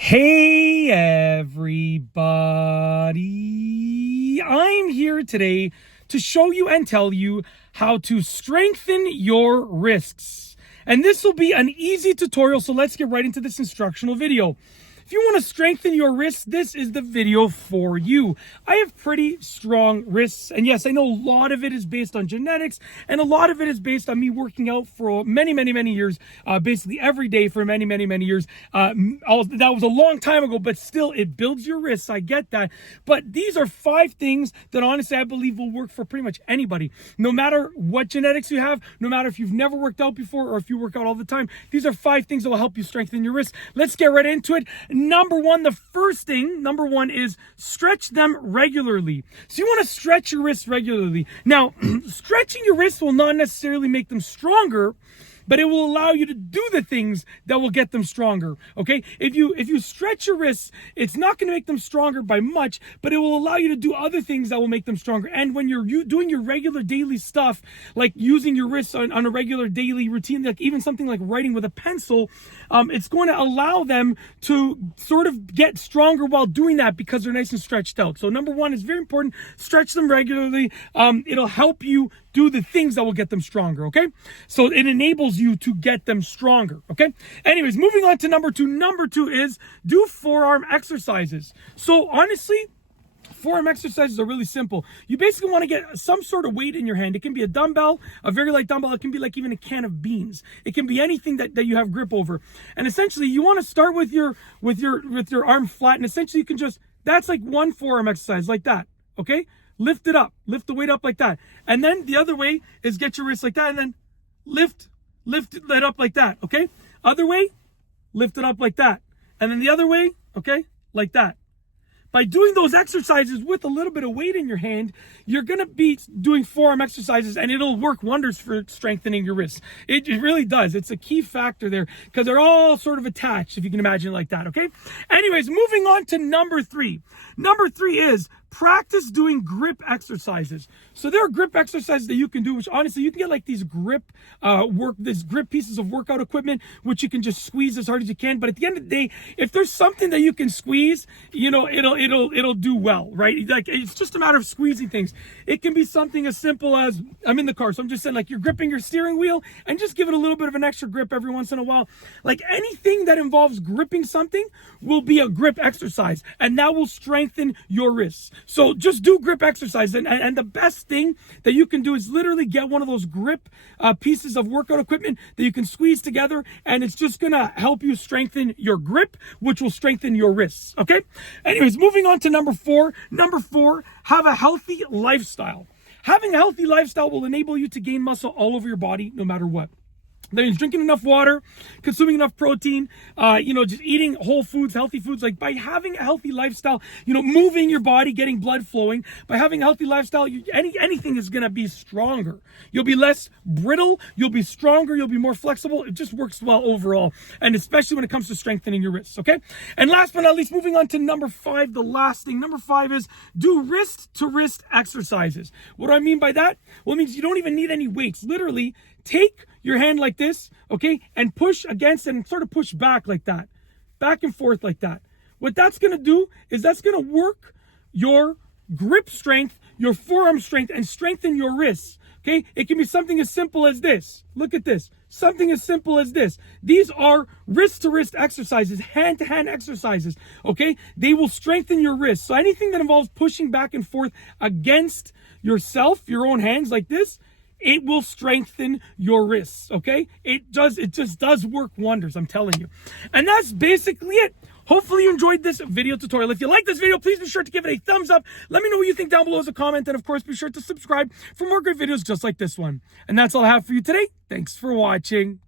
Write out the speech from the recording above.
Hey everybody, I'm here today to show you and tell you how to strengthen your wrists. And this will be an easy tutorial, so let's get right into this instructional video. If you want to strengthen your wrists, this is the video for you. I have pretty strong wrists, and yes, I know a lot of it is based on genetics, and a lot of it is based on me working out for many years, basically every day for many years. That was a long time ago, but still, it builds your wrists. I get that. But these are 5 things that honestly I believe will work for pretty much anybody. No matter what genetics you have, no matter if you've never worked out before or if you work out all the time, these are 5 things that will help you strengthen your wrists. Let's get right into it. Number one is stretch them regularly. So you want to stretch your wrists regularly. Now, stretching your wrists will not necessarily make them stronger, but it will allow you to do the things that will get them stronger, okay? If you stretch your wrists, it's not going to make them stronger by much, but it will allow you to do other things that will make them stronger. And when you're doing your regular daily stuff, like using your wrists on a regular daily routine, like even something like writing with a pencil, it's going to allow them to sort of get stronger while doing that because they're nice and stretched out. So number one is very important. Stretch them regularly. It'll help you do the things that will get them stronger, okay? So it enables you to get them stronger, okay? Anyways, moving on to number two. Number 2 is do forearm exercises. So honestly, forearm exercises are really simple. You basically want to get some sort of weight in your hand. It can be a dumbbell, a very light dumbbell. It can be like even a can of beans. It can be anything that you have grip over. And essentially, you want to start with your arm flat, and essentially you can that's like one forearm exercise like that, okay? Lift it up, lift the weight up like that. And then the other way is get your wrist like that and then lift it up like that, okay? Other way, lift it up like that. And then the other way, okay, like that. By doing those exercises with a little bit of weight in your hand, you're going to be doing forearm exercises, and it'll work wonders for strengthening your wrists. It really does. It's a key factor there because they're all sort of attached, if you can imagine it like that, okay? Anyways, moving on to number 3. Number 3 is practice doing grip exercises. So there are grip exercises that you can do, which honestly you can get like these grip pieces of workout equipment, which you can just squeeze as hard as you can. But at the end of the day, if there's something that you can squeeze, you know, it'll do well, right? Like it's just a matter of squeezing things. It can be something as simple as, I'm in the car, so I'm just saying, like, you're gripping your steering wheel and just give it a little bit of an extra grip every once in a while. Like anything that involves gripping something will be a grip exercise, and that will strengthen your wrists. So just do grip exercise. And the best thing that you can do is literally get one of those grip pieces of workout equipment that you can squeeze together, and it's just going to help you strengthen your grip, which will strengthen your wrists, okay? Anyways, moving on to number 4. Number 4, have a healthy lifestyle. Having a healthy lifestyle will enable you to gain muscle all over your body, no matter what. That means drinking enough water, consuming enough protein, just eating whole foods, healthy foods. Like by having a healthy lifestyle, moving your body, getting blood flowing. By having a healthy lifestyle, anything is going to be stronger. You'll be less brittle. You'll be stronger. You'll be more flexible. It just works well overall. And especially when it comes to strengthening your wrists, okay? And last but not least, moving on to number 5, the last thing. Number 5 is do wrist to wrist exercises. What do I mean by that? Well, it means you don't even need any weights. Literally, take your hand like this, okay, and push against it and sort of push back like that, back and forth like that. What that's going to do is that's going to work your grip strength, your forearm strength, and strengthen your wrists, okay? It can be something as simple as this. Look at this. Something as simple as this. These are wrist-to-wrist exercises, hand-to-hand exercises, okay? They will strengthen your wrists. So anything that involves pushing back and forth against yourself, your own hands like this, it will strengthen your wrists, okay? It just does work wonders, I'm telling you. And that's basically it. Hopefully you enjoyed this video tutorial. If you like this video, please be sure to give it a thumbs up. Let me know what you think down below as a comment. And of course, be sure to subscribe for more great videos just like this one. And that's all I have for you today. Thanks for watching.